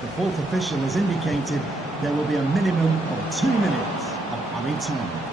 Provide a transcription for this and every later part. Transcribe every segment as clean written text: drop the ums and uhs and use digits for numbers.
The fourth official has indicated there will be a minimum of 2 minutes of added time.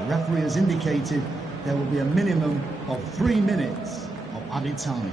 The referee has indicated there will be a minimum of 3 minutes of added time.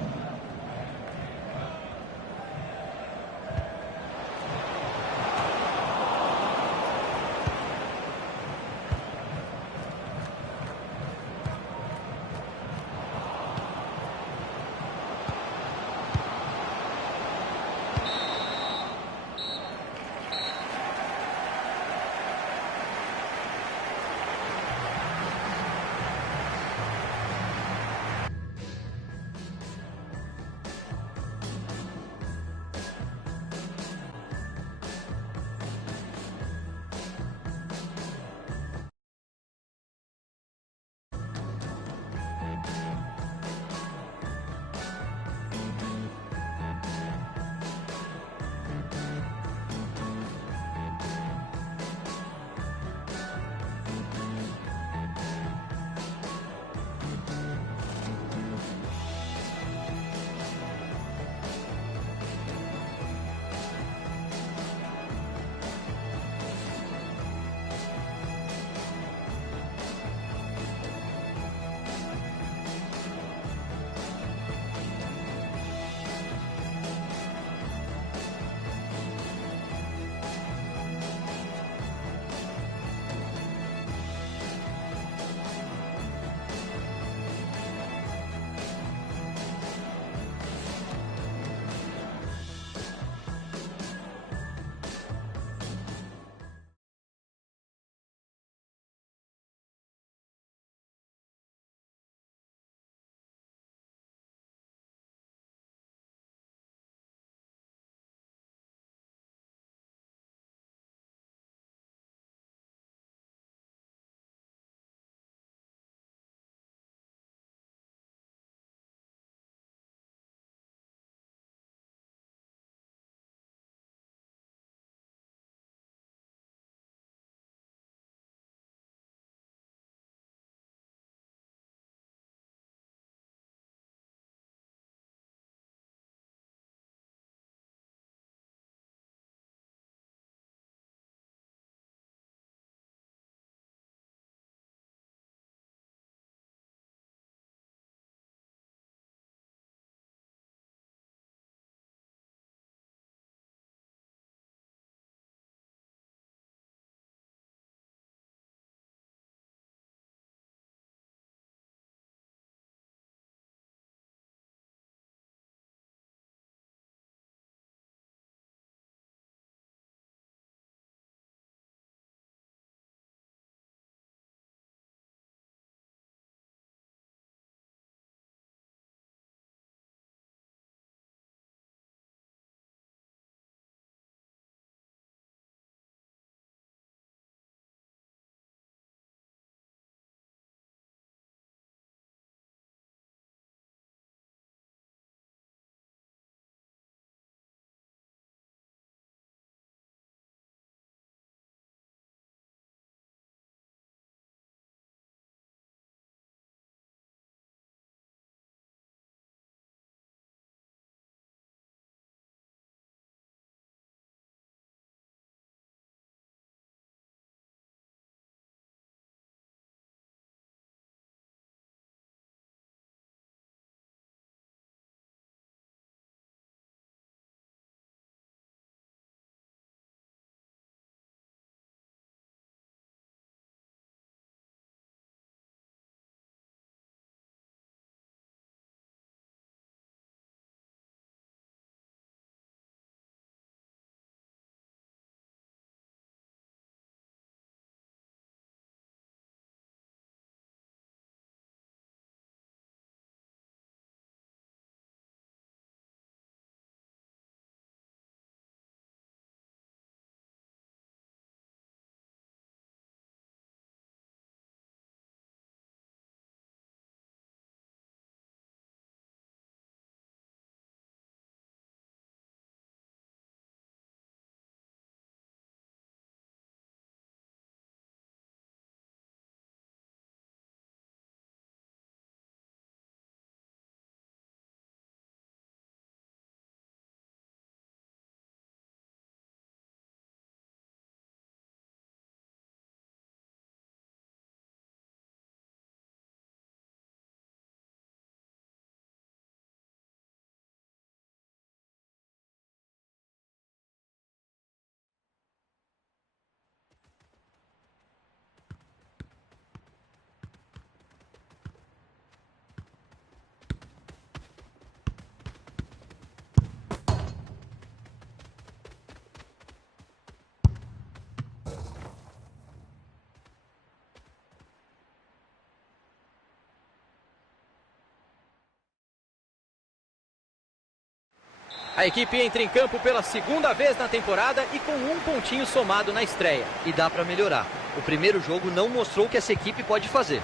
A equipe entra em campo pela segunda vez na temporada e com um pontinho somado na estreia. E dá para melhorar. O primeiro jogo não mostrou o que essa equipe pode fazer.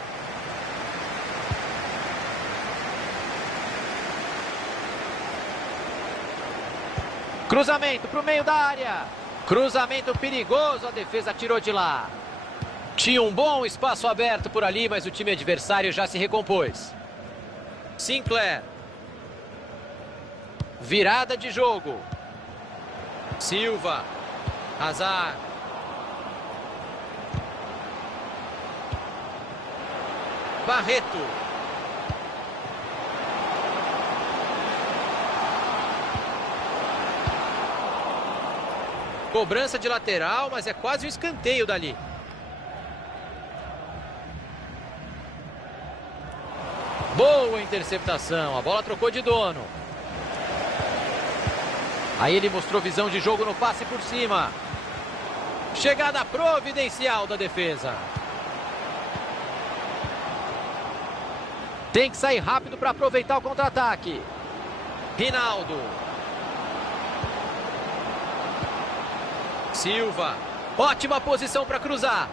Cruzamento para o meio da área. Cruzamento perigoso, a defesa tirou de lá. Tinha um bom espaço aberto por ali, mas o time adversário já se recompôs. Sinclair. Virada de jogo. Silva. Hazard. Barreto. Cobrança de lateral, mas é quase um escanteio dali. Boa interceptação, a bola trocou de dono. Aí ele mostrou visão de jogo no passe por cima. Chegada providencial da defesa. Tem que sair rápido para aproveitar o contra-ataque. Rinaldo. Silva. Ótima posição para cruzar.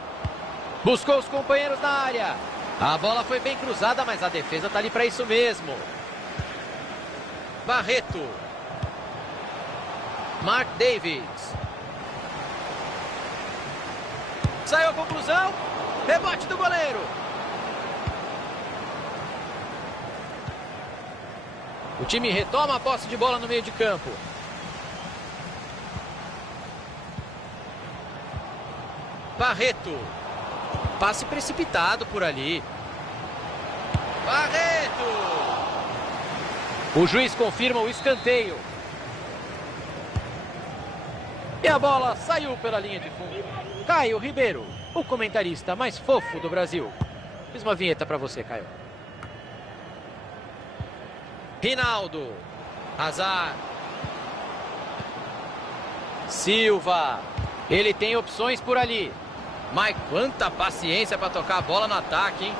Buscou os companheiros na área. A bola foi bem cruzada, mas a defesa está ali para isso mesmo. Barreto. Mark Davis. Saiu a conclusão. Rebote do goleiro. O time retoma a posse de bola no meio de campo. Barreto. Passe precipitado por ali. Barreto. O juiz confirma o escanteio. E a bola saiu pela linha de fundo. Caio Ribeiro, o comentarista mais fofo do Brasil. Fiz uma vinheta para você, Caio. Rinaldo. Hazard. Silva. Ele tem opções por ali. Mas quanta paciência para tocar a bola no ataque, hein?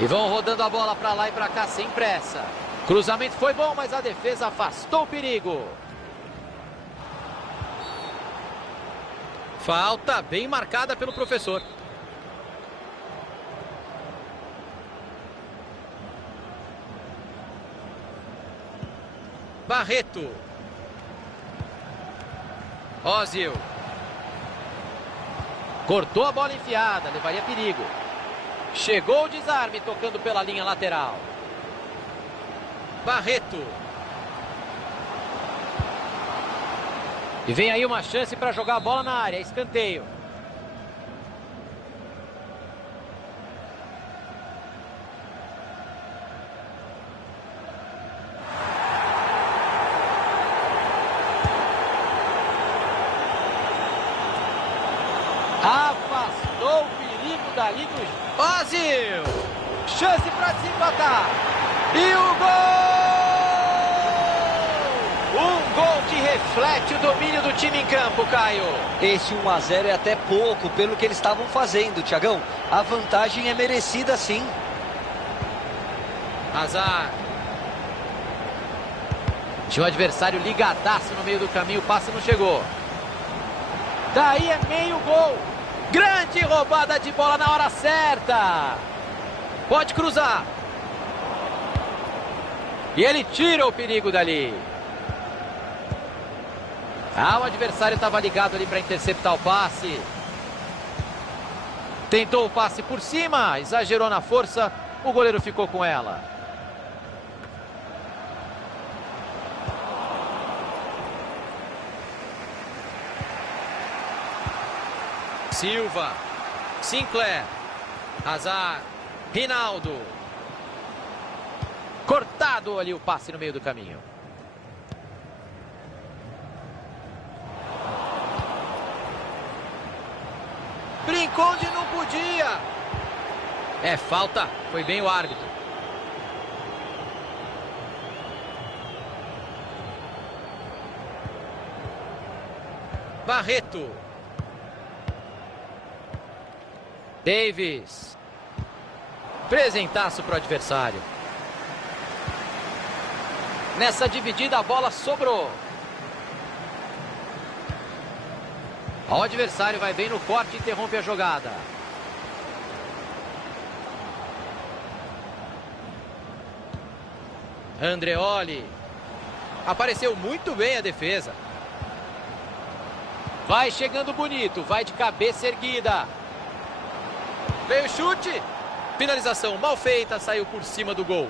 E vão rodando a bola para lá e para cá sem pressa. Cruzamento foi bom, mas a defesa afastou o perigo. Falta bem marcada pelo professor. Barreto. Ozil. Cortou a bola enfiada, levaria perigo. Chegou o desarme, tocando pela linha lateral. Barreto. E vem aí uma chance para jogar a bola na área, escanteio. Afastou o perigo dali do Ozil. Chance para desempatar. E o gol! Um gol que reflete o domínio do time em campo, Caio. Esse 1-0 é até pouco pelo que eles estavam fazendo, Thiagão. A vantagem é merecida, sim. Hazard. Tinha um adversário ligadaço no meio do caminho, o passe não chegou. Daí é meio gol. Grande roubada de bola na hora certa. Pode cruzar. E ele tira o perigo dali. O adversário estava ligado ali para interceptar o passe. Tentou o passe por cima, exagerou na força, o goleiro ficou com ela. Silva. Sinclair. Hazard. Rinaldo. Cortado ali o passe no meio do caminho. Brincou onde não podia. É falta. Foi bem o árbitro. Barreto. Davis. Presentaço para o adversário. Nessa dividida a bola sobrou. O adversário vai bem no corte e interrompe a jogada. Andreoli. Apareceu muito bem a defesa. Vai chegando bonito, vai de cabeça erguida. Veio o chute. Finalização mal feita, saiu por cima do gol.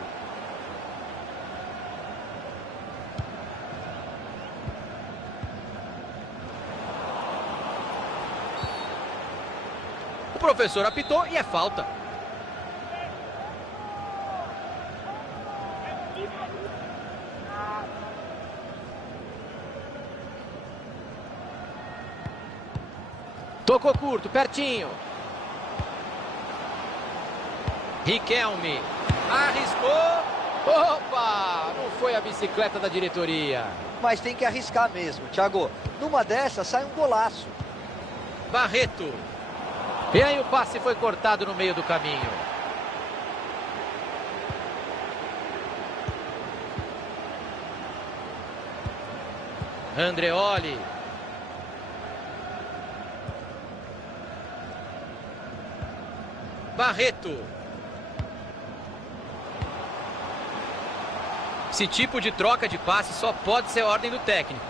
O professor apitou e é falta. Tocou curto, pertinho. Riquelme. Arriscou. Opa! Não foi a bicicleta da diretoria. Mas tem que arriscar mesmo, Thiago. Numa dessas sai um golaço. Barreto. E aí o passe foi cortado no meio do caminho. Andreoli. Barreto. Esse tipo de troca de passe só pode ser ordem do técnico.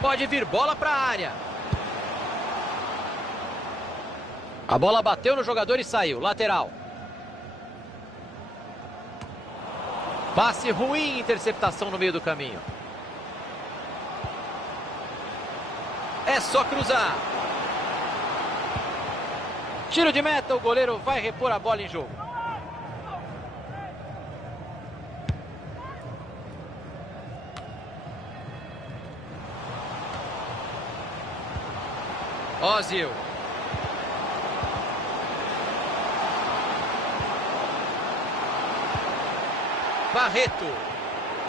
Pode vir bola para a área. A bola bateu no jogador e saiu. Lateral. Passe ruim, interceptação no meio do caminho. É só cruzar. Tiro de meta, o goleiro vai repor a bola em jogo. Ozil. Barreto.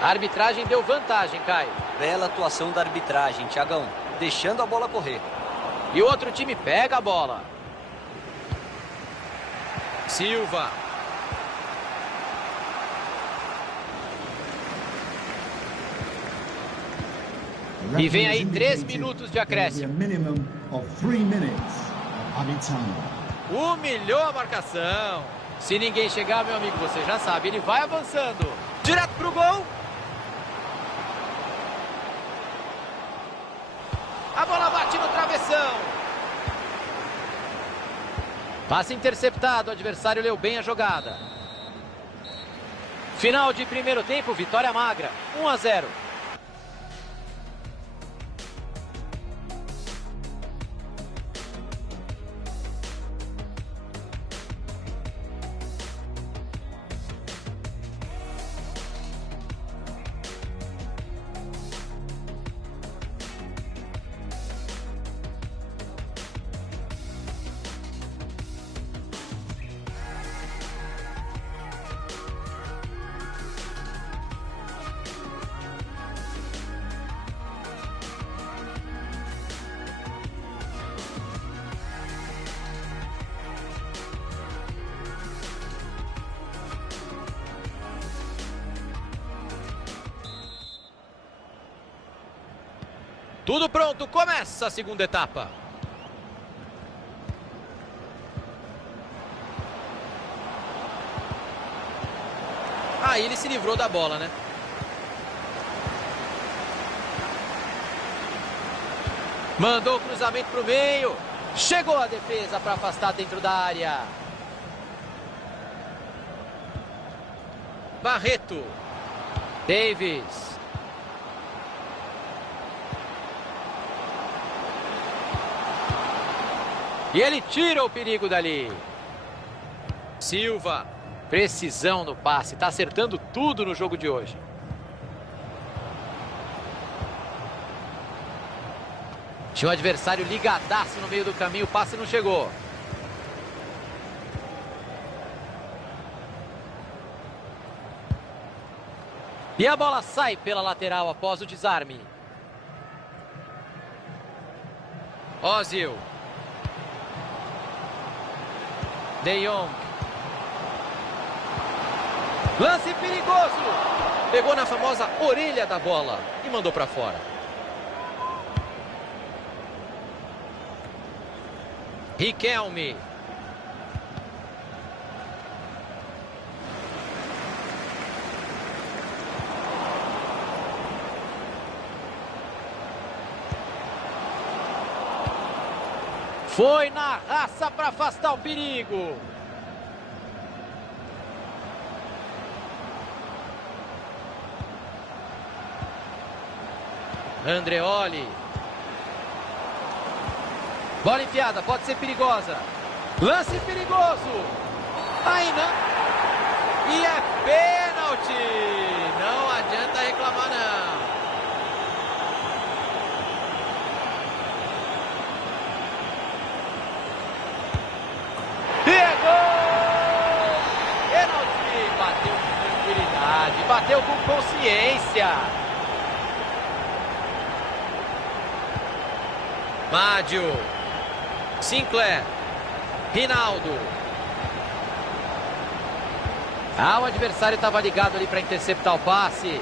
A arbitragem deu vantagem, Caio. Bela atuação da arbitragem, Thiagão. Deixando a bola correr. E o outro time pega a bola. Silva. E vem aí 3 minutos de acréscimo. Humilhou a marcação. Se ninguém chegar, meu amigo, você já sabe, ele vai avançando. Direto pro gol. A bola bate no travessão. Passe interceptado, o adversário leu bem a jogada. Final de primeiro tempo, vitória magra, 1-0. Tudo pronto, começa a segunda etapa. Aí ele se livrou da bola, né? Mandou o cruzamento para o meio. Chegou a defesa para afastar dentro da área. Barreto. Davis. E ele tira o perigo dali. Silva. Precisão no passe. Está acertando tudo no jogo de hoje. Tinha um adversário ligadaço no meio do caminho. O passe não chegou. E a bola sai pela lateral após o desarme. Ozil. De Jong. Lance perigoso. Pegou na famosa orelha da bola e mandou para fora. Riquelme. Foi na raça para afastar o perigo. Andreoli. Bola enfiada, pode ser perigosa. Lance perigoso. Aí não. E é pênalti. Não adianta reclamar não. E é gol! Pênalti. Bateu com tranquilidade, bateu com consciência. Mádio, Sinclair, Rinaldo. O adversário estava ligado ali para interceptar o passe.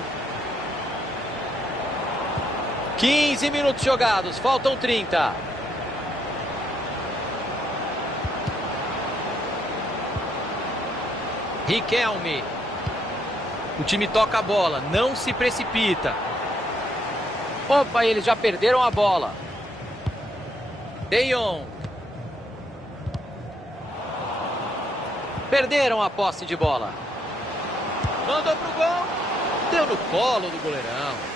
15 minutos jogados, faltam 30. Riquelme. O time toca a bola, não se precipita. Opa, eles já perderam a bola. De Jong. Perderam a posse de bola. Mandou pro gol. Deu no colo do goleirão.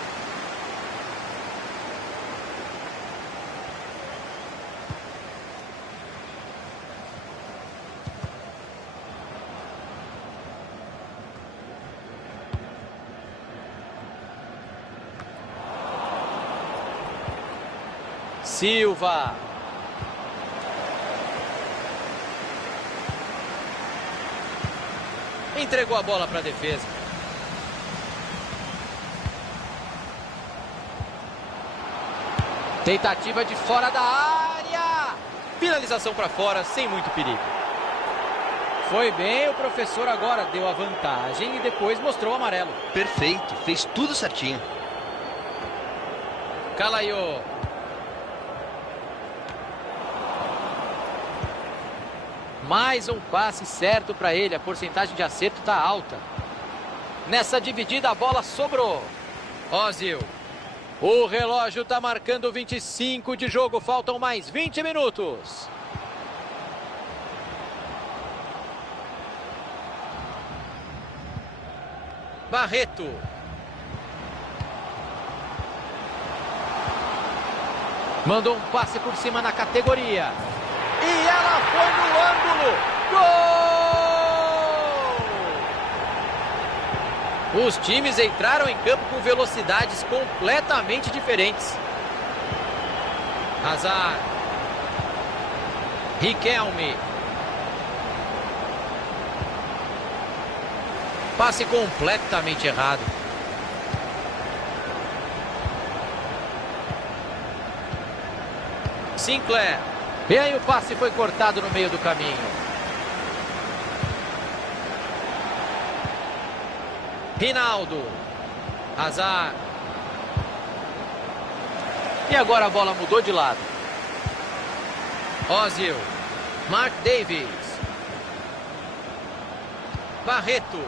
Silva. Entregou a bola para a defesa. Tentativa de fora da área. Finalização para fora, sem muito perigo. Foi bem, o professor agora deu a vantagem e depois mostrou o amarelo. Perfeito, fez tudo certinho. Calaiô. Mais um passe certo para ele, a porcentagem de acerto está alta. Nessa dividida a bola sobrou. Ozil. O relógio está marcando 25 de jogo, faltam mais 20 minutos. Barreto. Mandou um passe por cima na categoria. E ela foi no ângulo. Gol! Os times entraram em campo com velocidades completamente diferentes. Hazard. Riquelme. Passe completamente errado. Sinclair. E aí o passe foi cortado no meio do caminho. Rinaldo. Hazard. E agora a bola mudou de lado. Ozil. Mark Davis. Barreto.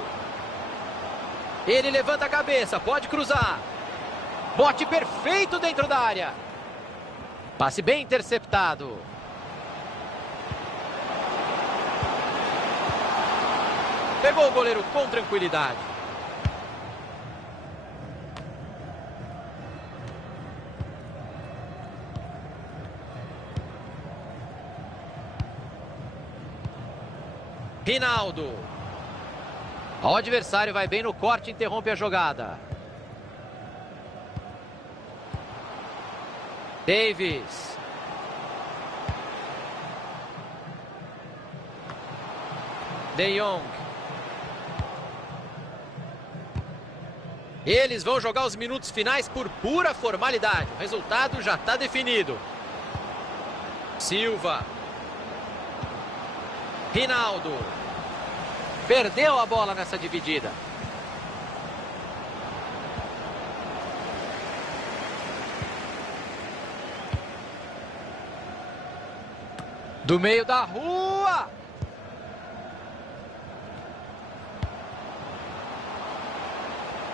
Ele levanta a cabeça, pode cruzar. Bote perfeito dentro da área. Passe bem interceptado. Pegou o goleiro com tranquilidade. Rinaldo. O adversário vai bem no corte e interrompe a jogada. Davis. De Jong. Eles vão jogar os minutos finais por pura formalidade. O resultado já está definido. Silva. Rinaldo. Perdeu a bola nessa dividida. Do meio da rua.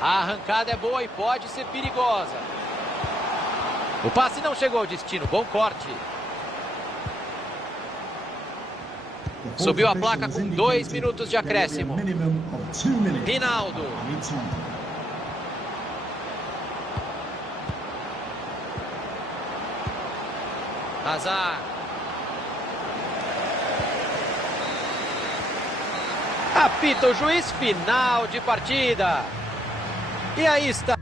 A arrancada é boa e pode ser perigosa. O passe não chegou ao destino. Bom corte. Subiu a placa com 2 minutos de acréscimo. Rinaldo. Hazard. Apita o juiz, final de partida. E aí está.